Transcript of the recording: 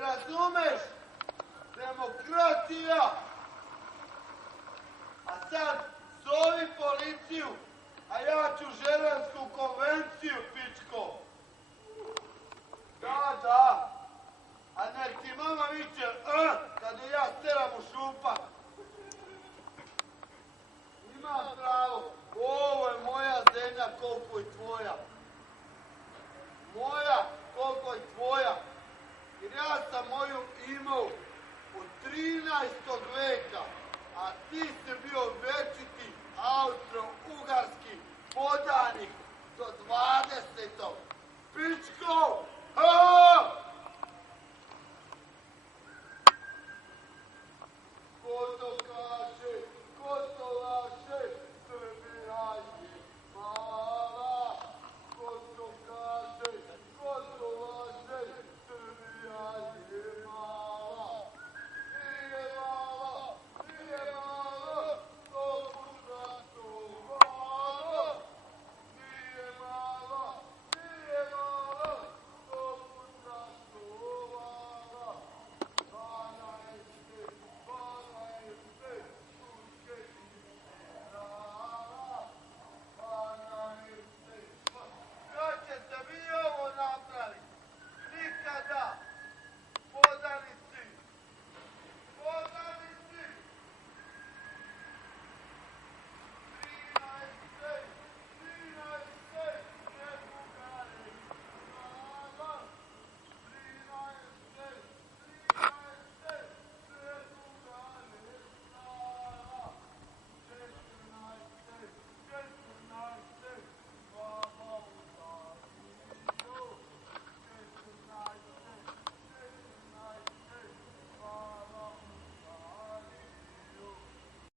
razumeš? Demokratija! A sad zovi policiju, a ja ću Ženevsku konvenciju, pičko! Da, a nek ti mama viče kad je ja steram u šupak. Imam pravo, ovo je moja zemlja koliko i tvoja. Moja koliko i tvoja. Jer ja sam moju imao od 13. veka, a ti si bio večiti austro-ugarski podanik do 20. Pičko!